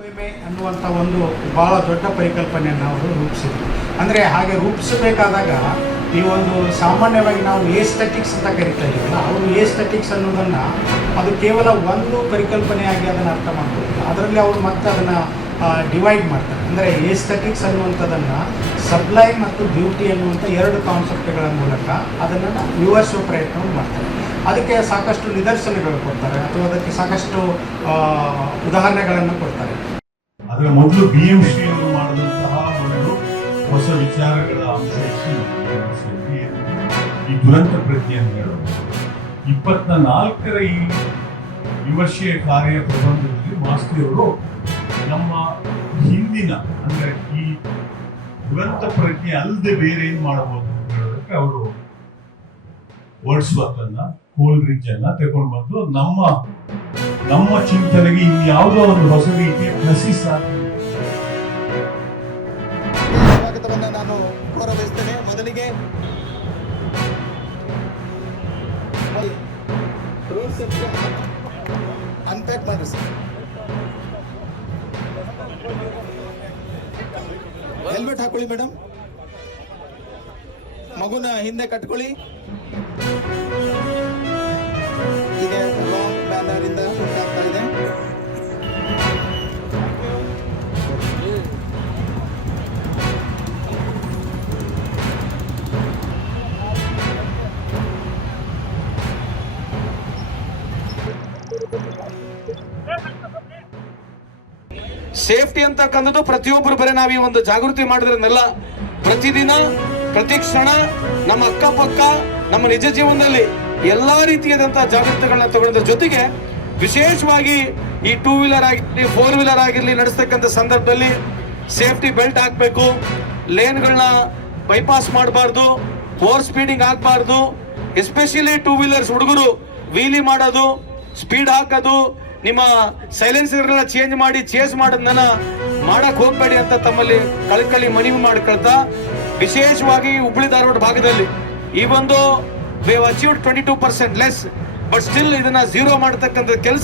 ವಿಮೆ ಅನ್ನುವಂಥ ಒಂದು ಭಾಳ ದೊಡ್ಡ ಪರಿಕಲ್ಪನೆಯನ್ನು ಅವರು ರೂಪಿಸಿದ್ರು. ಅಂದರೆ ಹಾಗೆ ರೂಪಿಸಬೇಕಾದಾಗ ಈ ಒಂದು ಸಾಮಾನ್ಯವಾಗಿ ನಾವು ಏಸ್ಥೆಟಿಕ್ಸ್ ಅಂತ ಕರಿತಾ ಇದ್ದೀವಲ್ಲ, ಅವರು ಏಸ್ಥೆಟಿಕ್ಸ್ ಅನ್ನೋದನ್ನು ಅದು ಕೇವಲ ಒಂದು ಪರಿಕಲ್ಪನೆಯಾಗಿ ಅದನ್ನು ಅರ್ಥ ಮಾಡ್ಕೊಳ್ಳಿಲ್ಲ. ಅದರಲ್ಲಿ ಅವರು ಮತ್ತೆ ಅದನ್ನು ಡಿವೈಡ್ ಮಾಡ್ತಾರೆ. ಅಂದರೆ ಏಸ್ಥೆಟಿಕ್ಸ್ ಅನ್ನುವಂಥದ್ದನ್ನು ಸಬ್ಲೈ ಮತ್ತು ಬ್ಯೂಟಿ ಅನ್ನುವಂಥ ಎರಡು ಕಾನ್ಸೆಪ್ಟ್ಗಳ ಮೂಲಕ ಅದನ್ನು ವಿವರಿಸುವ ಪ್ರಯತ್ನವನ್ನು ಮಾಡ್ತಾರೆ. ಅದಕ್ಕೆ ಸಾಕಷ್ಟು ನಿದರ್ಶನಗಳು ಕೊಡ್ತಾರೆ ಅಥವಾ ಅದಕ್ಕೆ ಸಾಕಷ್ಟು ಉದಾಹರಣೆಗಳನ್ನು ಕೊಡ್ತಾರೆ. ಅದರ ಮೊದಲು BMC ಅವರು ಮಾಡಿದಂತಹ ಒಂದು ಹೊಸ ವಿಚಾರಗಳ ಅಂಶ ಈ ದುರಂತ ಪ್ರಜ್ಞೆ ಅಂತ ಹೇಳೋದು 24ರ ಈ ವಿಮರ್ಶೆಯ ಕಾರ್ಯ ಪ್ರಬಂಧದಲ್ಲಿ ಮಾಸ್ತಿಯವರು ನಮ್ಮ ಹಿಂದಿನ ಅಂದ್ರೆ ಈ ದುರಂತ ಪ್ರಜ್ಞೆ ಅಲ್ಲದೆ ಬೇರೆ ಏನ್ ಮಾಡಬಹುದು ಅಂತ ಹೇಳೋದಕ್ಕೆ ಅವರು ವರ್ಡ್ಸ್ ವರ್ಕ್ ಕೋಲ್ರಿಡ್ಜ್ ಅನ್ನ ತಗೊಂಡು ಬಂದು ನಮ್ಮ ಚಿಂತನೆಗೆ ಇನ್ಯಾವುದೋ ಒಂದು ಹೊಸ ರೀತಿಯ ಕಸಿ ಸ್ವಾಗತವನ್ನ ನಾನು ಕೋರಬಯಸ್ತೇನೆ. ಮೊದಲಿಗೆ ಅನ್ಪ್ಯಾಕ್ ಮಾಡಿ ಸರ್. ಹೆಲ್ಮೆಟ್ ಹಾಕೊಳ್ಳಿ ಮೇಡಮ್. ಮಗುನ ಹಿಂದೆ ಕಟ್ಕೊಳ್ಳಿ. ಈಗ ಲಾಂಗ್ ಬ್ಯಾನರ್ ಇಂದ ಉಂಟಾಗ್ತಾ ಇದೆ. ಸೇಫ್ಟಿ ಅಂತಕ್ಕಂಥದ್ದು ಪ್ರತಿಯೊಬ್ಬರು ಬರೀ ನಾವು ಈ ಒಂದು ಜಾಗೃತಿ ಮಾಡಿದ್ರನ್ನೆಲ್ಲ ಪ್ರತಿದಿನ ಪ್ರತಿ ಕ್ಷಣ ನಮ್ಮ ಅಕ್ಕಪಕ್ಕ ನಮ್ಮ ನಿಜ ಜೀವನದಲ್ಲಿ ಎಲ್ಲಾ ರೀತಿಯಾದಂತಹ ಜಾಗೃತಿಗಳನ್ನ ತಗೊಳ್ಳೋದ್ರ ಜೊತೆಗೆ ವಿಶೇಷವಾಗಿ ಈ 2 ವೀಲರ್ ಆಗಿರ್ಲಿ 4 ವೀಲರ್ ಆಗಿರ್ಲಿ ನಡೆಸ್ತಕ್ಕಂಥ ಸಂದರ್ಭದಲ್ಲಿ ಸೇಫ್ಟಿ ಬೆಲ್ಟ್ ಹಾಕಬೇಕು, ಲೇನ್ಗಳನ್ನ ಬೈಪಾಸ್ ಮಾಡಬಾರ್ದು, ಓವರ್ ಸ್ಪೀಡಿಂಗ್ ಆಗಬಾರ್ದು. ಎಸ್ಪೆಷಲಿ 2 ವೀಲರ್ಸ್ ಹುಡುಗರು ವೀಲಿ ಮಾಡೋದು, ಸ್ಪೀಡ್ ಹಾಕೋದು, ನಿಮ್ಮ ಸೈಲೆನ್ಸರ್ಗಳನ್ನ ಚೇಂಜ್ ಮಾಡಿ ಚೇಸ್ ಮಾಡೋದನ್ನ ಮಾಡಕ್ ಹೋಗ್ಬೇಡಿ ಅಂತ ತಮ್ಮಲ್ಲಿ ಕಳಕಳಿ ಮನವಿ ಮಾಡ್ಕೊಳ್ತಾ, ವಿಶೇಷವಾಗಿ ಹುಬ್ಬಳ್ಳಿ ಧಾರವಾಡ ಭಾಗದಲ್ಲಿ ಈ ಒಂದು we have achieved 22% less, but still ಇದನ್ನ 0 ಮಾಡತಕ್ಕಂಥ ಕೆಲಸ